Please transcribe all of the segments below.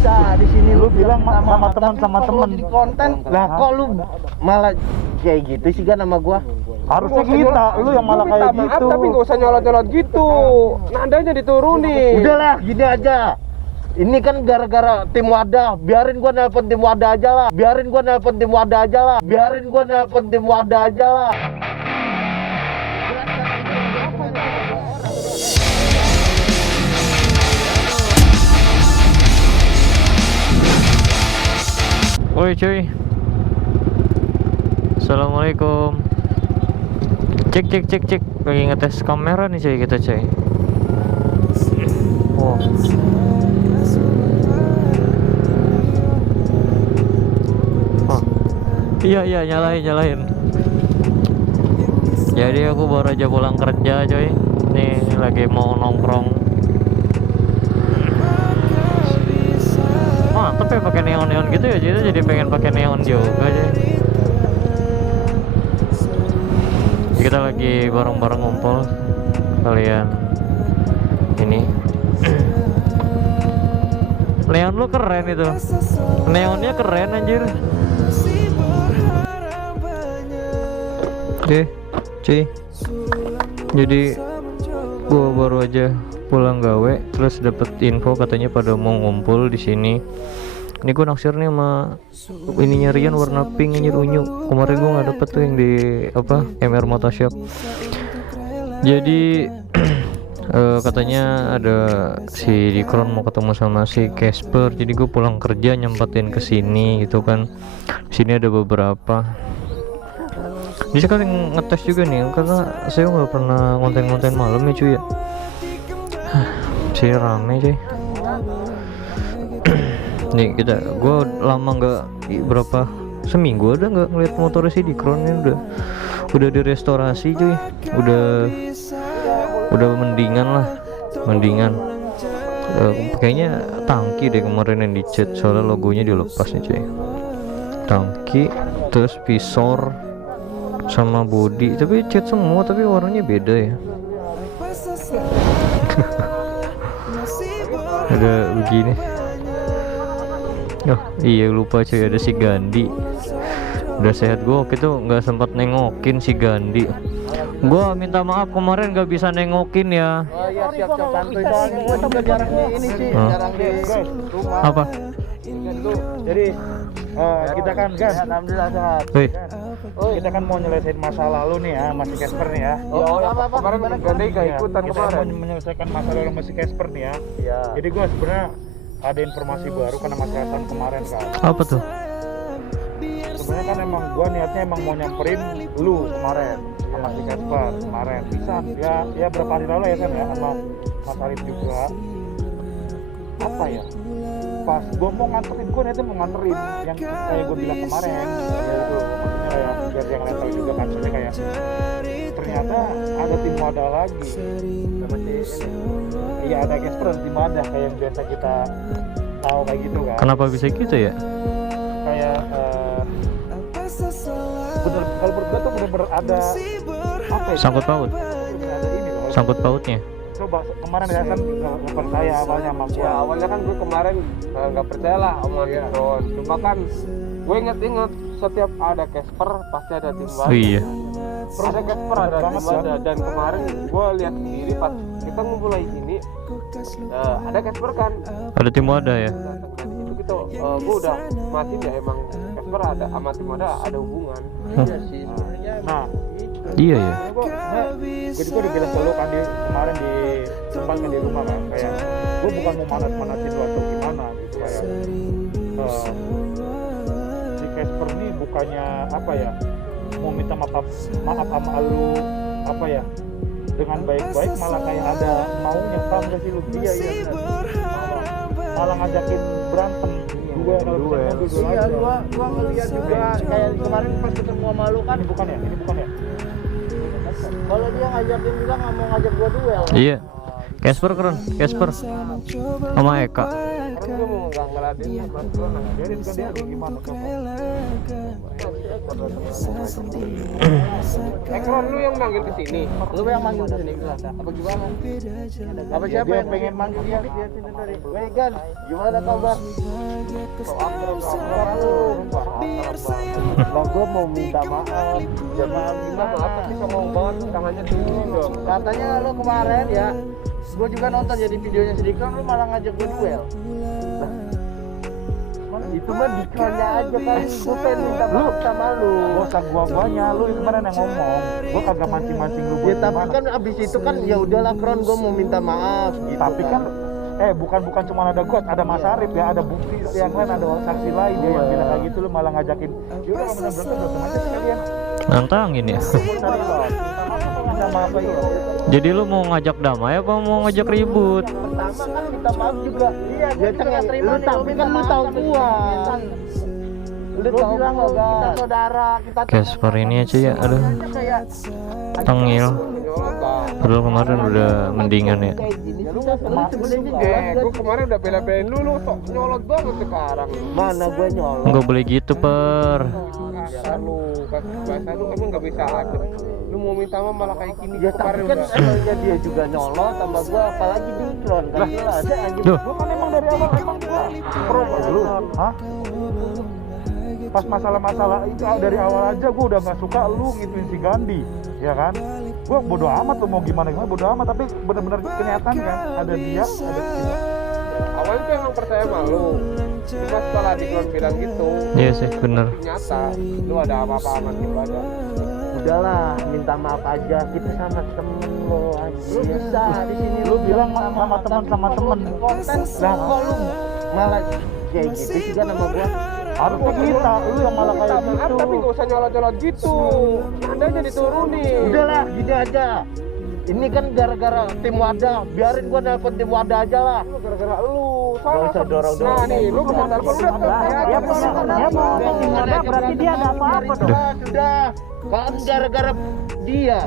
bisa di sini Lu bilang sama teman tapi sama kok teman. lu jadi konten lah, kok lu malah kayak gitu sih kan sama gua. Harusnya kita, lu yang malah kayak gitu. Tapi nggak usah nyolot-nyolot gitu. Nadanya diturunin. Udahlah gini aja. Ini kan gara-gara tim Wadah, biarin gua nelpon tim Wadah aja lah. Biarin gua nelpon tim Wadah aja lah. Biarin gua nelpon tim Wadah aja lah. Woi cuy, assalamualaikum. Cek, lagi ngetes kamera nih cuy kita cuy. Oh. Oh. Iya nyalain. Jadi aku baru aja pulang kerja cuy. Nih lagi mau nongkrong. Mantep ya pakai neon gitu ya, jadi pengen pakai neon juga aja. Kita lagi bareng-bareng ngumpul kalian ini. Neon lu keren itu, neonnya keren anjir. Cuy, jadi gua baru aja pulang gawe, terus dapet info katanya pada mau ngumpul di sini. Ini gue naksir nih sama ininya Rian warna pink anjir unyu. Kemarin gue nggak dapet tuh yang di apa MR Motoshop. Jadi katanya ada si Dikron mau ketemu sama si Casper. Jadi gue pulang kerja nyempetin ke sini gitu kan. Sini ada beberapa. Bisa kali ngetes juga nih karena saya nggak pernah konten-konten malam ya cuy ya. Sih rame cuy. Nih gue lama nggak berapa seminggu ada nggak ngeliat motor si Dikron ini udah direstorasi cuy, udah mendingan. Kayaknya tangki deh kemarin yang dicat soalnya logonya dilepas nih cuy. Tangki terus visor sama body tapi cat semua tapi warnanya beda ya. Ada begini. Oh iya lupa cuy, ada si Gandhi. Udah sehat gua waktu itu nggak sempat nengokin si Gandhi. Gua minta maaf kemarin nggak bisa nengokin ya. Oh iya siap santuy soalnya gua juga jarang di ini sih, jarang di rumah. Apa? Jadi kita kan Gan, Alhamdulillah sehat. kita kan mau nyelesain masalah lu nih ya, masih Casper nih ya. Oh, apa kemarin Gandhi gak ikutan Kita kemarin. mau menyelesaikan masalah lu masih Casper nih ya. Iya. Jadi gua sebenarnya ada informasi baru karena masalah kemarin kan. Apa tuh? Sebenarnya kan emang gua niatnya emang mau nyamperin lu kemarin sama si Casper kemarin. Bisa ya berapa hari lalu ya kan ya sama Mas Arif juga. Apa ya? Pas gua mau nganterin, gua niatnya mau nganterin yang kayak gua bilang kemarin yaitu maksudnya kayak biar yang lain tahu juga kan, soalnya kayak ternyata ada tim Wadah lagi sama si iya ada Casper dan tim Wadah kayak yang biasa kita tahu kayak gitu kan. Kenapa bisa gitu ya? Kayak bener kalau menurut gua tuh bener-bener ada apa ya? Sangkut paut, Ada ini loh. sangkut pautnya. Coba kemarin ya kan nggak percaya awalnya sama gua. Ya awalnya kan gue kemarin nggak percaya lah sama Dikron. Cuma kan gue inget setiap ada Casper pasti ada tim Wadah. Oh iya. Ada Casper ada tim Wadah dan kemarin gue lihat sendiri pas kita ngumpul lagi ini ada Casper kan. Ada tim Wadah ya. Itu gitu gue udah matiin ya emang Casper ada sama tim Wadah ada hubungan. Iya sih sebenarnya. Nah, Iya ya. gue juga udah bilang ke lu kan kemarin di tempat kan di rumah kan kayak gue bukan mau manas-manasin lu atau gimana gitu kayak si Casper nih bukannya apa ya mau minta maaf sama lu apa ya dengan baik-baik malah kayak ada maunya paham gak sih lu? Iya malah ngajakin berantem dua kalau Duel. bisa Iya, gua ngeliat juga kayak kemarin pas ketemu sama lu kan. ini bukan ya Kalau dia ngajakin bilang nggak mau ngajak gua duel. Iya. Casper keren, Casper sama Eka. gue mau nggak ngeladenin Barcelona. Biarin ke dia gimana coba. Ekron lu yang manggil ke sini. Lu yang manggil ke sini apa gimana? Apa siapa Dia yang pengen manggil dia? Megan, gimana kabar? Lah gua mau minta maaf. Jangan gimana apa sih ngomong banget tangannya dulu dong. Katanya lu kemarin ya, gua juga nonton jadi videonya si Dikron, lu malah ngajak gua duel. Itu mah Dikronnya aja kali, gua pengen minta maaf sama lu. Gak usah gua-guanya, lu itu kemarin yang ngomong. Gua kagak mancing-mancing lu. Ya tapi kan abis itu kan ya udahlah Kron, gua mau minta maaf gitu. Tapi kan bukan cuma ada gua, ada Mas Arif ya, ada bukti yang lain, ada saksi lain ya yang bilang kayak gitu, lu malah ngajakin. Yaudah kalau bener berantem aja sekalian. Nantangin ya. Sama apa ya? Jadi lu mau ngajak damai apa mau ngajak ribut? Pertama kan minta maaf juga. Iya, ya nggak terima nih. Tapi kan lu tahu gua. Lu bilang lo kita saudara, kita Casper ini aja ya, aduh tengil. Padahal kemarin udah mendingan ya. kayak gini susah sebenarnya. Gue kemarin udah bela-belain lu sok nyolot banget sekarang. Mana gua nyolot? Nggak boleh gitu per. Kasar lu, bahasa lu emang nggak bisa adem. Lu mau minta maaf malah kayak gini. Ya tapi kan udah. emangnya dia juga nyolot sama gua, apalagi Dikron kan jelas anjing. Duh, Gua kan emang dari awal emang gua pro lu. Hah? Pas masalah-masalah itu dari awal aja gua udah nggak suka lu ngituin si Gandhi, ya kan? Gua bodo amat lu mau gimana bodo amat, tapi benar-benar kelihatan kan ada dia, ada dia. Awalnya tuh emang percaya sama lu. Cuma setelah Dikron bilang gitu, iya sih bener. ternyata lu ada apa-apa sama gitu aja. Udahlah, minta maaf aja. Kita sama temen lo aja. Lu bisa di sini Lu bilang sama teman konten lah kok lu malah kayak gitu sih kan sama gua. harusnya kita, lu yang malah kayak Minta maaf, gitu. tapi gak usah nyolot-nyolot gitu. Anda aja diturunin. Udahlah, gini aja. Ini kan gara-gara tim wadah, biarin gua nelpon tim wadah aja lah. Gara-gara lu. Gak usah dorong-dorong. Nah nih, lu mau telepon udah Berarti dia ada apa-apa dong. Sudah, kan gara-gara dia.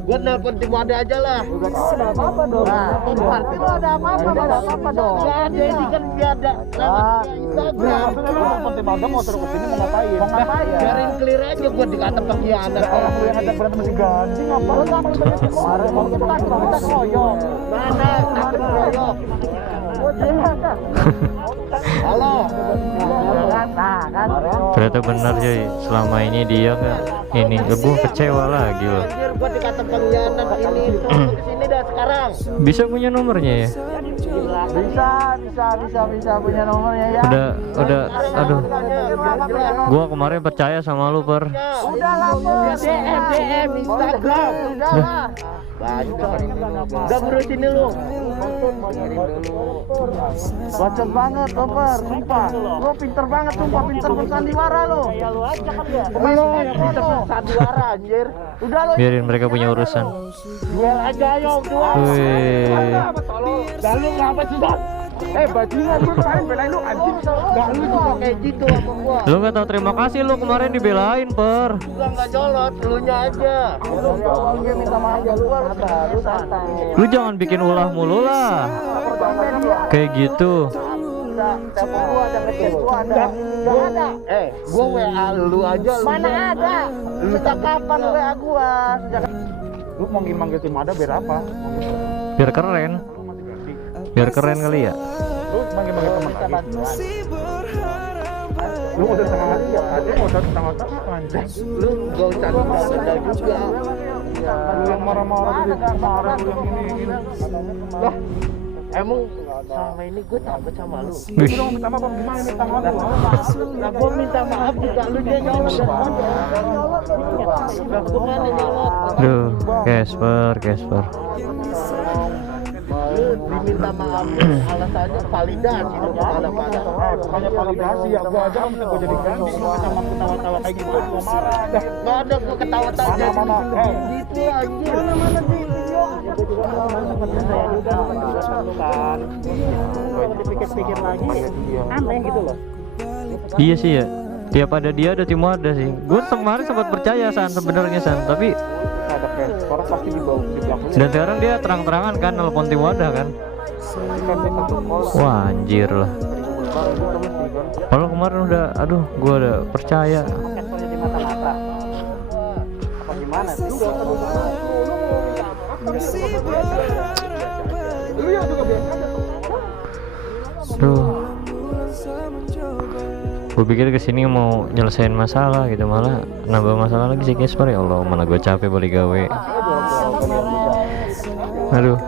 Gua nelpon tim wadah aja lah. Ada apa-apa dong. Berarti lo ada apa-apa dong. Gak ada, ini kan dia ada lewat Instagram. Maksudnya lu mau penting banget mau suruh kesini mau ngapain? Biarin clear aja gua dikata pengkhianat. Orang lu yang ngajak berantem masih ganti ngapain? Kemarin mau kita koyok. Mana takut koyok? Halo. Ternyata benar cuy, selama ini dia nggak ini, gue kecewa lagi loh. Anjir, gua dikata pengkhianat ini. Terus kesini dah sekarang. Bisa punya nomornya ya? Bisa punya nomornya ya. Udah, aduh. Gua kemarin percaya sama lu per. Udah lah, DM Instagram. Udah lah. Udah bro sini lu. Bacot banget, Topper. Sumpah. Lu pinter banget, sumpah pinter bersandiwara lu. Kayak lu aja kan ya. Lu pinter bersandiwara anjir. Udah lu. Biarin mereka punya urusan. Duel aja ayo, duel. Wih. Dah lu ngapa sih, Bang? Bajingan lu kemarin belain lu anjing. Enggak lu juga kayak gitu sama gua. Lu nggak tahu terima kasih lu kemarin dibelain per. Gua enggak nyolot, elunya aja. Lu dia minta maaf ya lu harus santai. Lu jangan bikin ulah mulu lah. Kayak gitu. Telepon gua ada ngechat gua ada. Enggak ada. Gua WA lu aja lu. Mana ada? Sejak kapan WA gua? Lu mau manggil tim ada biar apa? Biar keren. Biar keren kali ya. Lu manggil teman lagi. Lu udah semangat ya, ada mau datang tengah-tengah anjing. Lu enggak usah benda juga. Lu yang marah-marah lu marah lu yang ini. Lah, emang selama ini gue takut sama lu. Wih. Lu minta maaf gimana minta maaf? Nah, gue minta maaf juga lu dia nyolot. Nah, gue mana nyolot? Duh, Casper. Lu diminta maaf alasannya validasi dong pada. Bukannya validasi ya, gua aja kan gua jadi ganti lu sama ketawa-tawa kayak gitu gua marah. Dah, Gak ada gue ketawa-tawa jadi Mana? gitu anjir. Mana di video? Saya juga kan. Kalau dipikir-pikir lagi aneh gitu loh. Iya sih ya. Tiap ada dia ada tim ada sih. Gue kemarin sempat percaya sebenarnya tapi ada kayak orang pasti di bawah di belakang. dan sekarang dia terang-terangan kan nelpon tim wadah kan. Dikasih satu kol. Wah anjir lah. Barang juga mesti kan. Kalau kemarin udah, aduh, gua udah percaya. Kespernya di mata-mata. Apa gimana sih? Lu yang juga biasa aja. Duh. Gue pikir kesini mau nyelesain masalah gitu, malah nambah masalah lagi sih Casper. Ya Allah, mana gue capek balik gawe. Aduh.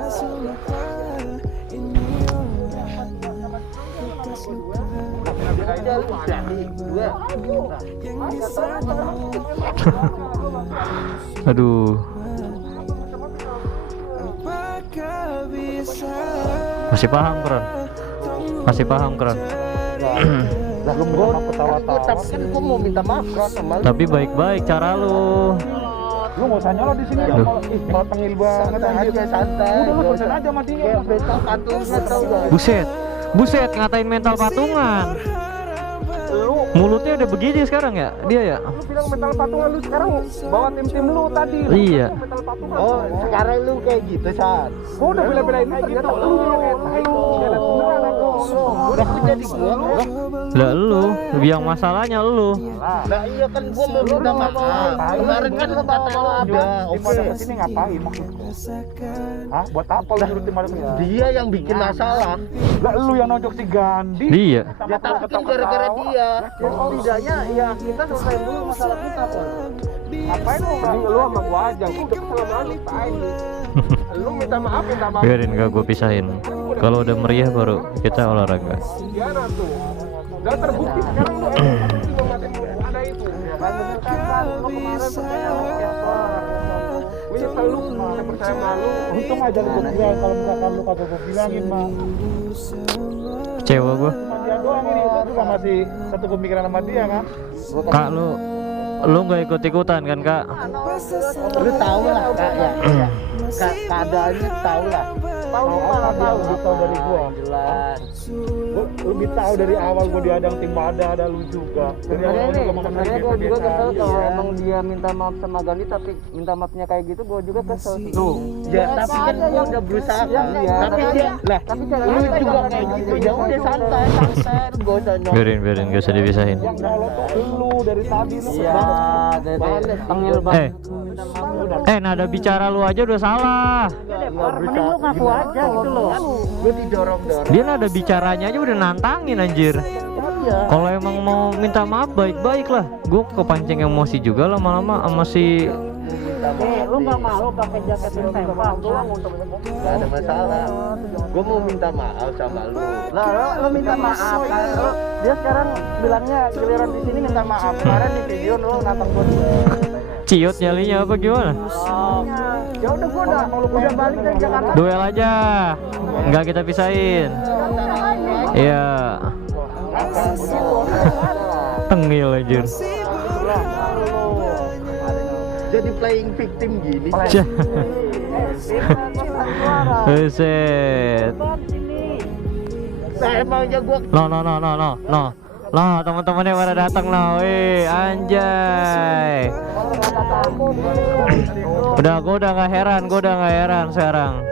Aduh. Masih paham Kron? Masih paham Kron? Lah lu mau ketawa-tawa. Tapi kan gua mau minta maaf Kron sama lu. Tapi baik-baik cara lu. Lu nggak usah nyolot di sini ya. Aduh. Malah tengil banget anjir. Santai, santai. Udah lu persen aja matinya. Kayak betal patungnya tau gak? Buset. Buset ngatain mental patungan. Mulutnya udah begini sekarang ya dia ya. Lu bilang mental patungan, lu sekarang bawa tim lu tadi. Lu Iya. mental patungan. Oh, sekarang lu kayak gitu, San. Gua udah bela-belain lu ternyata lu yang kayak tai. Bela beneran aku. Udah jadi gua. Lah lu, yang masalahnya lu. Nah iya kan gua mau minta maaf. Kemarin kan lu kata lu ada. Lu Oke. pada kesini ngapain maksudku? Hah? Buat apa lu nurutin malam ini? Dia yang bikin masalah. Lah lu yang nonjok si Gandhi. Iya. Ya tapi kan gara-gara dia. Ya setidaknya ya kita selesai dulu masalah kita Pak. Ngapain lu? Mending lu sama gua aja. Gua udah kesel sama lu, tai. Lu minta maaf. Biarin gak gue pisahin. Kalau udah meriah baru kita olahraga. Gimana tuh? Udah terbukti sekarang lu juga masih ada itu. Ya kan bener kan? Lu kemarin percaya sama Casper. Gue nyesel lu masih percaya sama lu. Untung aja lu bilang kalau misalkan lu kagak gua bilangin mah. Kecewa gue. Cuma dia doang ini, lu juga masih satu pemikiran sama dia kan? Kak lu nggak ikut ikutan kan kak? Lu tahu lah Kak ya. Keadaannya tahu lah. Tahu apa dia lebih tahu dari gua. Jelas. Lu lebih tahu dari awal gua diadang tim ada lu juga. Dari awal juga ngomong Sebenarnya gitu, gue juga biasa kesel aja. kalau emang dia minta maaf sama Gandhi tapi minta maafnya kayak gitu gue juga kesel. Tuh. Ya tapi kan gua udah berusaha kan. Iya, Tapi dia lah lu juga kayak gitu. Ya udah santai. Lu gak usah nyok. Biarin gak usah dipisahin. Yang nyolot tuh lu dari tadi lu. Iya, dari tengil banget. Nada bicara lu aja udah salah. Mending lu ngaku aja gitu loh. Gua didorong-dorong. Dia nada bicaranya aja udah nantangin anjir. Kalau emang mau minta maaf baik-baik lah. Gue kepancing emosi juga lama-lama sama si. Lu nggak malu pakai jaket yang tembak doang untuk Gak ada masalah. Gua mau minta maaf sama lu. Lah lu minta maaf kan? Dia sekarang bilangnya giliran di sini minta maaf. Kemarin di video lu nantang gue. Ciut nyalinya apa gimana? Ya udah gue udah balik dari Jakarta. Duel aja. Nggak kita pisahin. Iya. Tengil anjir. Jadi playing victim gini. Cah. Buset. Nah, emangnya gua No, teman-temannya pada datang no. Anjay. Gua udah nggak heran sekarang.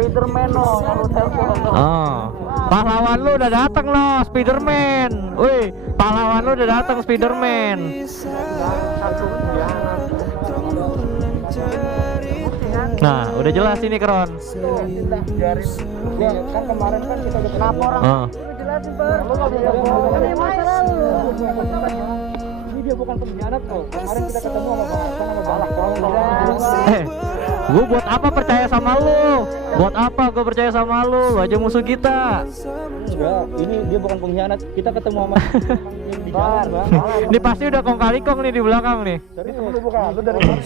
Spiderman lo, lu telepon. Oh, pahlawan lu udah datang loh, Spiderman. Wih, pahlawan lu udah datang Spiderman. Nah, udah jelas ini Kron. Ya, kan kemarin kan kita udah kenapa orang Oh. jelasin per. Lu nggak bisa bohong. Ini masalah lu. Ini dia bukan pengkhianat kok. Kemarin kita ketemu sama Balak. Gue buat apa percaya sama lu? Buat apa gue percaya sama lu? Lu aja musuh kita. Enggak, ini dia bukan pengkhianat. Kita ketemu sama yang di jalan, Bang. Ini pasti udah kong kali kong nih di belakang nih. Dari temen lu bukan? Lu dari mana?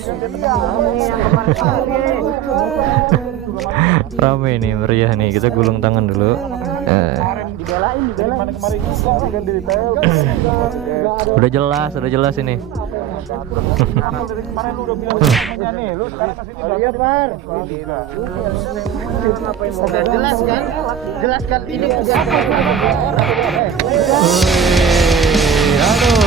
Rame nih, meriah nih. Kita gulung tangan dulu. Dibelain. Kemarin juga kan dari Udah jelas ini. dari kemarin lu udah bilang namanya nih. Lu sekarang kesini Iya, Par. udah jelas kan? Jelas kan ini bukan orang. Aduh.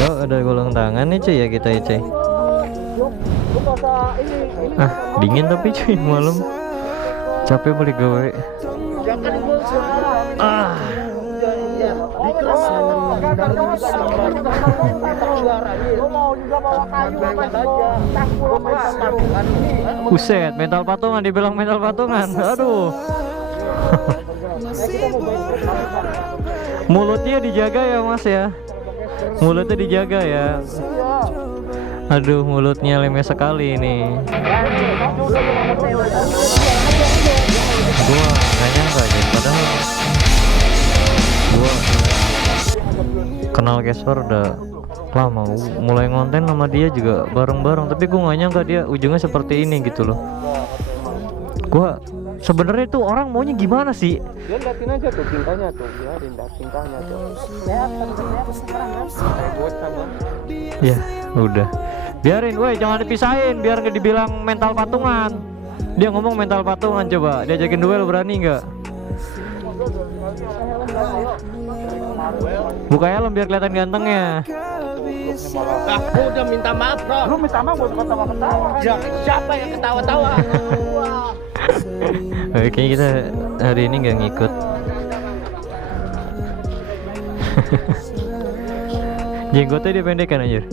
Yuk, udah gulung tangan nih cuy ya kita ya cuy. Lu nggak usah Ah, dingin tapi cuy malam. Capek balik gawe. Jangan dibuka. Ah, Ya, dikeras. Suara Lu mau juga bawa kayu apa aja. buset, mental patungan dibilang mental patungan. Aduh. Mulutnya dijaga ya Mas ya. Mulutnya dijaga ya. Aduh, mulutnya lemes sekali ini. Gua nggak nyangka aja, padahal gua kenal Casper udah lama, mulai ngonten sama dia juga bareng-bareng, tapi gua nggak nyangka dia ujungnya seperti ini gitu loh. Gua sebenarnya tuh orang maunya gimana sih? Dia liatin aja tuh tingkahnya tuh, biarin dah tingkahnya tuh. Buat sama. Ya udah, biarin, woi jangan dipisahin biar nggak dibilang mental patungan. Dia ngomong mental patungan, coba diajakin duel berani nggak? Buka helm biar kelihatan gantengnya. Aku udah minta maaf, Bro. Lu minta maaf buat ketawa-ketawa. Siapa yang ketawa-tawa? Kayaknya kita hari ini nggak ngikut. Jenggotnya dipendekan anjir.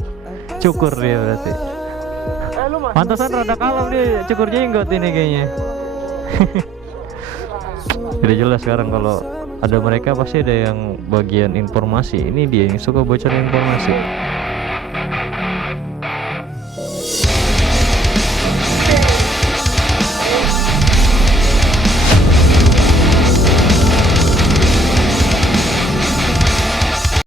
Cukur dia berarti. Pantasan rada kalem dia, cukur jenggot ini kayaknya. Udah jelas sekarang kalau ada mereka pasti ada yang bagian informasi. Ini dia yang suka bocorin informasi.